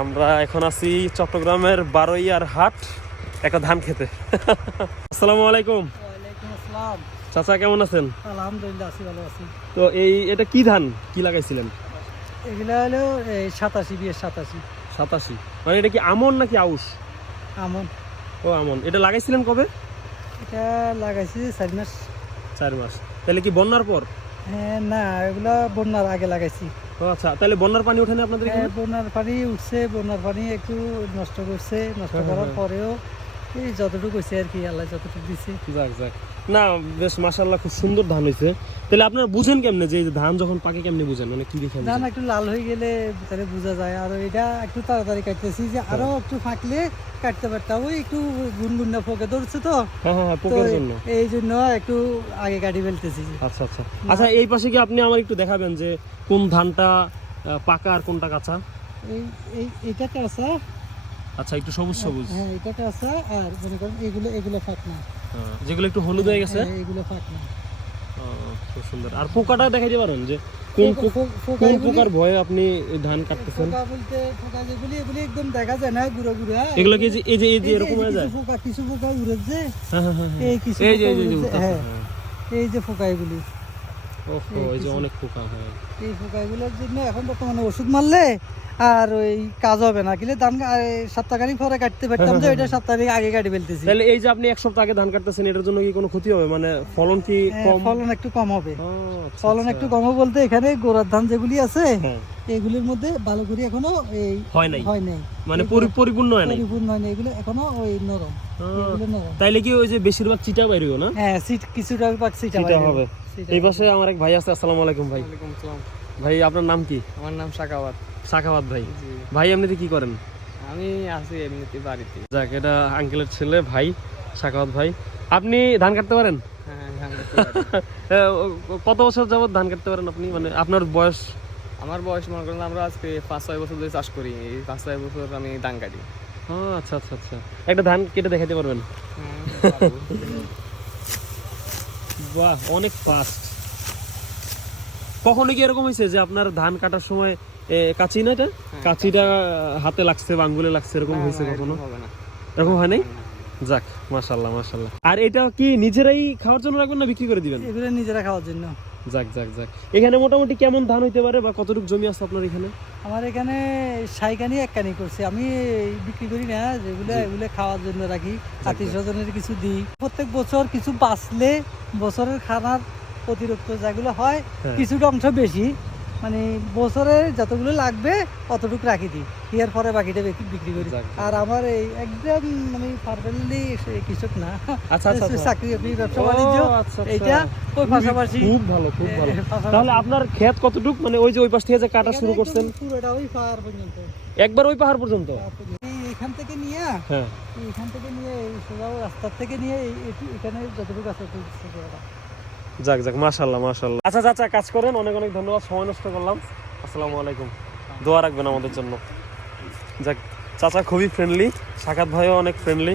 আমরা এখন আছি চট্টগ্রামের বারোইয়ার হাট একটা ধান খেতে। আসসালামু আলাইকুম। চাচা কেমন আছেন? আলহামদুলিল্লাহ আছি ভালো আছি। তো এই এটা কি ধান? কি লাগাইছিলেন? এগুলা হলো এই সাতাশি সাতাশি। সাতাশি। মানে এটা কি আমন নাকি আউশ? আমন। ও আমন। এটা লাগাইছিলেন কবে? এটা লাগাইছি চারি মাস। চার মাস। তাহলে কি বন্যার পর? হ্যাঁ না এগুলা বন্যার আগে লাগাইছি। আচ্ছা তাহলে বন্যার পানি ওঠেনি আপনাদের হ্যাঁ, বন্যার পানি উঠছে বন্যার পানি একটু নষ্ট করছে নষ্ট হ্যাঁ, করার হ্যাঁ। পরেও এই যতটুকু হয়েছে আর কি আল্লাহ যতটুকু দিছে। যাক যাক। না বেশ মাশাল্লাহ খুব সুন্দর ধান হয়েছে তাহলে আপনারা বুঝেন কেমনে যে ধান যখন পাকে কেমনে বুঝেন? মানে কি দেখে ধান একটু লাল হয়ে গেলে তাহলে বোঝা যায়। আর এটা একটু তাড়াতাড়ি কাটতেছি যে আরও একটু ফাঁকলে কাটতে পারতাম ওই একটু গুনগুন্না পোকে ধরছে তো। হ্যাঁ হ্যাঁ হ্যাঁ জন্য। এই জন্য একটু আগে কাটি ফেলতেছি। আচ্ছা আচ্ছা। আচ্ছা এই পাশে কি আপনি আমার একটু দেখাবেন যে কোন ধানটা পাকা আর কোনটা কাঁচা? এই এই এটা কাঁচা। আচ্ছা একটু সবুজ সবুজ। হ্যাঁ এটা কাঁচা আর মনে করেন এগুলো এগুলো ফাঁক না হ্যাঁ, যেগুলো একটু হলুদ হয়ে গেছে? হ্যাঁ, এগুলো ফাঁক না ও, খুব সুন্দর। আর পোকাটা দেখাইতে পারেন যে কোন পোকা- পোক- পোকা- পোকা কোন পোকার ভয়ে আপনি ধান কাটতেছেন? পোকা বলতে পোকা যেগুলি এগুলি একদম দেখা যায় না গুঁড়ো গুঁড়ো। হ্যাঁ? এগুলো কি এই যে এই যে এরকম হয়ে যায়? কিছু পোকা কিছু পোকা উড়েছে। হ্যাঁ হ্যাঁ হ্যাঁ হ্যাঁ। এই কিছু এই যে এই যে এই হ্যাঁ। হ্যাঁ। যে পোকা এগুলি। ওহো, এই যে অনেক পোকা হ্যাঁ। এই পোকা এগুলোর জন্য এখন বর্তমানে ওষুধ মারলে আর ওই কাজ হবে না। কিলে ধান সপ্তাহখানিক পরে কাটতে পারতাম তো এটা সপ্তাহখানিক আগে কাটি ফেলতেছি। তাহলে এই যে আপনি এক সপ্তাহ আগে ধান কাটতেছেন এটার জন্য কি কোনো ক্ষতি হবে? মানে ফলন কি হ্যাঁ, কম? ফলন একটু কম হবে। আচ্ছা, ফলন আচ্ছা। একটু কম হবে বলতে এখানে গোড়ার ধান যেগুলি আছে হ্যাঁ। এগুলির মধ্যে ভালো করে এখনও এই হয় নাই? হয় নাই। মানে পরিপূর্ণ হয় নাই? পরিপূর্ণ হয় নাই। এগুলো এখনও ওই নরম। তাইলে কি ওই যে বেশিরভাগ চিটা বাইরেও না? হ্যাঁ কিছুটা পাক চিটা হবে। এই পাশে আমার এক ভাই আছে আসসালামু আলাইকুম ভাই। ভাই আপনার নাম কি? আমার নাম সাকাওয়াত সাখাওয়াত ভাই। ভাই এমনিতে কি করেন? আমি আছি এমনিতে বাড়িতে। যাক এটা আঙ্কেলের ছেলে ভাই সাখাওয়াত ভাই। আপনি ধান কাটতে পারেন? হ্যাঁ ও- কত বছর যাবত ধান কাটতে পারেন আপনি? মানে আপনার বয়স? আমার বয়স মনে করেন আমরা আজকে পাঁচ ছয় বছর ধরে চাষ করি। এই পাঁচ ছয় বছর আমি ধান কাটি। আচ্ছা আচ্ছা আচ্ছা। একটা ধান কেটে দেখাতে পারবেন? হ্যাঁ। বাহ অনেক ফাস্ট কখনো কি এরকম হয়েছে যে আপনার ধান কাটার সময় কাচি কাঁচি না এটা? কাঁচিটা হাতে লাগছে বা আঙ্গুলে লাগছে এরকম হয়েছে কখনো? এরকম এরকম হয় নাই? যাক মাশাল্লাহ মাশাল্লাহ আর এটা কি নিজেরাই খাওয়ার জন্য রাখবেন না বিক্রি করে দিবেন? এগুলো নিজেরা খাওয়ার জন্য। যাক যাক যাক। এখানে মোটামুটি কেমন ধান হইতে পারে বা কতটুকু জমি আছে আপনার এখানে? আমার এখানে সাইকানি এক কানি করছে। আমি বিক্রি করি না যেগুলো এগুলো খাওয়ার জন্য রাখি আত্মীয় স্বজনের কিছু দিই। প্রত্যেক বছর কিছু বাঁচলে বছরের খানার অতিরিক্ত যেগুলো হয় হ্যাঁ। কিছুটা অংশ বেশি। মানে বছরে যতগুলো লাগবে অতটুকু রাখি দিই। এর পরে বাকিটা বিক্রি- করি। আর আমার এই একদম মানে পারফেক্টলি কৃষক না। আচ্ছা আচ্ছা আচ্ছা। চাকরি বাকরি ব্যবসা বাণিজ্য আচ্ছা, আচ্ছা। এইটা ওই পাশাপাশি খুব ভালো খুব ভালো। তাহলে আপনার ক্ষেত কতটুক? মানে ওই যে ওই পাশ থেকে যে কাটা শুরু করছেন? পুরোটা ওই পাহাড় পর্যন্ত। একবার ওই পাহাড় পর্যন্ত? এখান থেকে নিয়ে হ্যাঁ। এখান থেকে নিয়ে সোজা রাস্তার থেকে নিয়ে এখানে যতটুকু আছে। যাক যাক মাশাল্লাহ মাশাল্লাহ আচ্ছা চাচা কাজ করেন, অনেক অনেক ধন্যবাদ, সময় নষ্ট করলাম। আসসালামু আলাইকুম। দোয়া রাখবেন আমাদের জন্য। যাক, চাচা খুবই ফ্রেন্ডলি সাকাত ভাইও অনেক ফ্রেন্ডলি